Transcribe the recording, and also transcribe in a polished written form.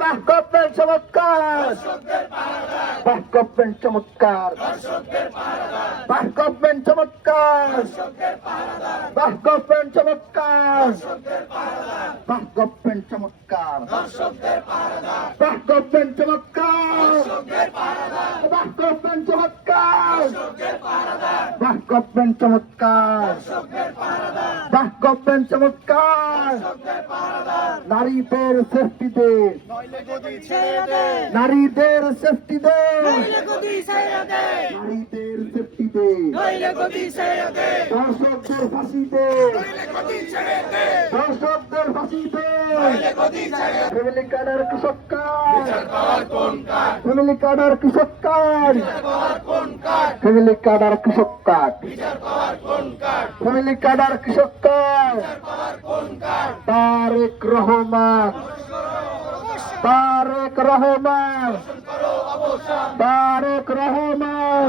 বাহ গভর্নমেন্ট চমৎকার, বাহ গভর্নমেন্ট চমৎকার, বাহ গভর্নমেন্ট চমৎকার, বাহ গভর্নমেন্ট চমৎকার, বাহ গভর্নমেন্ট চমৎকার, বাহ গভর্নমেন্ট চমৎকার, বাহ গভর্নমেন্ট চমৎকার, বাহ গভর্নমেন্ট চমৎকার, বাহ গভর্নমেন্ট চমৎকার। নারীদের সেফটি দে, নারীদের সেফটি দে, নারীদের সেফটি দে, দর্শকদের ফাঁসি দে, দর্শকদের ফাঁসি দে। ফ্যামিলি কার্ডের কৃষক কার্ড, ফ্যামিলি কার্ডের কৃষক কার্ড, ফ্যামিলি কার্ডের কৃষক কার্ড, ফ্যামিলি কার্ডের কৃষক কার্ড। তারেক রহমান, তারেক রহমান, তারেক রহমান।